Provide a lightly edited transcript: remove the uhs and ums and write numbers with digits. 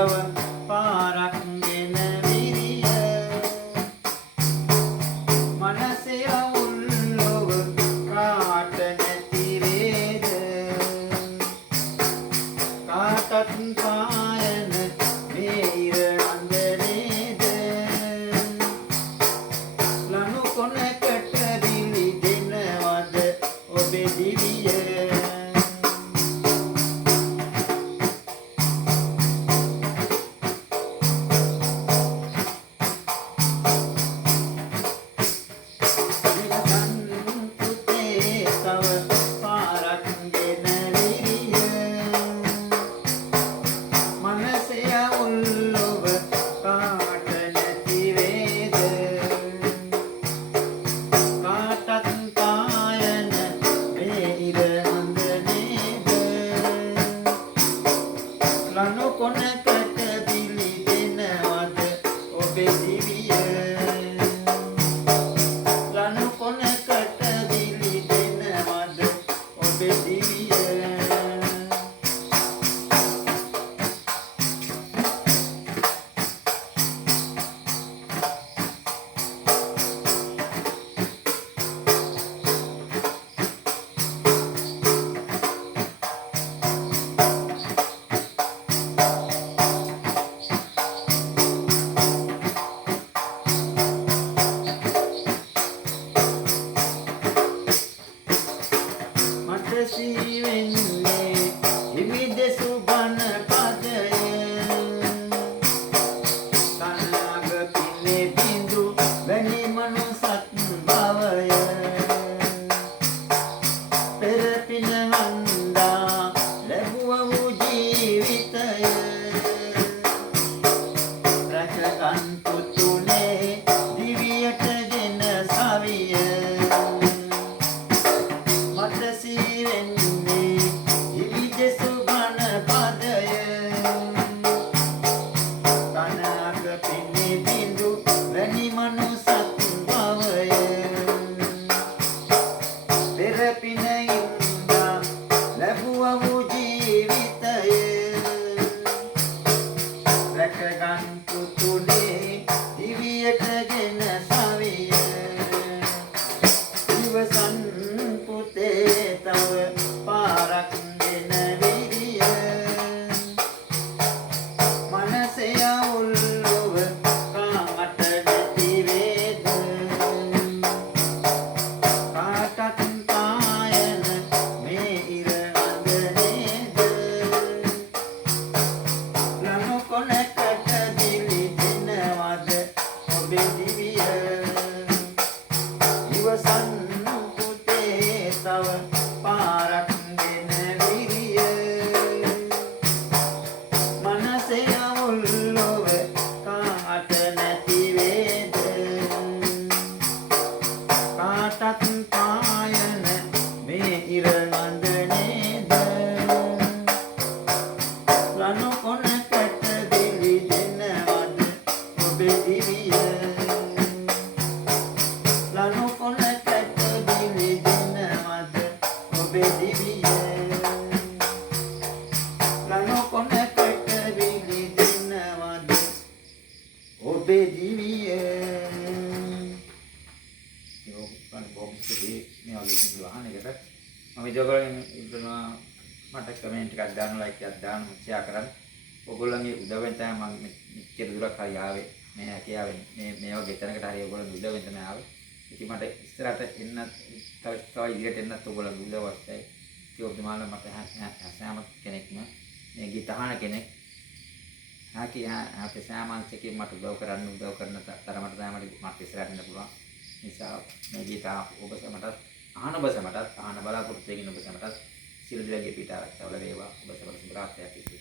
තව පාරක් ගෙන විරිය මනසේ අවුල් ඔබ කාට නැති වේද කාටත් පායන මේ ඉර අඳනේද ලනු කොනකට බිලි දෙනවද ඔබේ දිවිය ලනු කොනකට බිලි දෙනවද ඔබේ දිවිය ලනු කොනකට බිලි දෙනවද ඔබේ දිවිය සීවෙන්නේ හිමිදෙසු බණ පදය තනාග පින්නේ බිඳු වැනි මනුසත් බවය පෙර පින වන්දා ලැබුව වූ ජීවිතය රැකගන් පුතුනේ දිවියට ගෙන සවිය සීවෙන්නේ හිමිදෙසු බණ පදය තනාග පින්නේ බිඳු වැනි මනුසත් බවය පෙර පින ඉඳා ලැබුව වූ ජීවිතය රැකගන් පුතුනේ දිවියට ගෙන සවිය ඉවසන් පුතේ තව පාරක් ගෙන විරිය මනසේ අවුල් ඔබ කාට නැති වේද කාටත් පායන මේ ඉර අඳනේද ලනු කොනකට දිලි දෙනවද ඔබේ දිවිය ඉවසන් තව පාරක් ගෙන විරිය මනසේ අවුල් ඔබ කාට නැති වේද කාටත් පායන මේ ඉර අඳනේද ලනු කොනකට බිලි දෙනවද ඔබේ දිවිය ලනු කොනකට බිලි ඔබේ දිවිය ලනු කොනකට බිලි දෙනවද ඔබේ දිවිය මම ඉදගොල්ලන් මට කමෙන්ට් එකක් දාන්න ලයික් එකක් දාන්න ෂෙයා කරන්න ඔයගොල්ලන්ගේ උදවෙන් තමයි මම මෙච්චර දුරක් හරි ආවේ මේ හැකියාවෙන් මේ වගේ තැනකට හරි ඔයගොල්ලන් උදවෙන් තමයි ආවේ ඉතින් මට ඉස්සරහට එන්න තව ඉදිරියට එන්නත් ඔයගොල්ලන් උදව් අවශ්‍යයි ඉතින් ඔබතුමාලා මට සෑම කෙනෙක්ම මේ ගීත අහන කෙනෙක් අපේ සෑමාංශකේ මට උදව් කරන්න උදව් කරන තරමට තමයි මට ඉස්සරහට එන්න පුළුවන් නිසා මේ ගීත ඔබ සමටත් අහන ඔබ සමටත් අහන බලාපොරොත්තු වෙන ඔබ සමටත් සියලු දෙනාගේ පිට ආරක්ෂාව ලැබේවා ඔබ සමට සුබ රාත්‍රියක්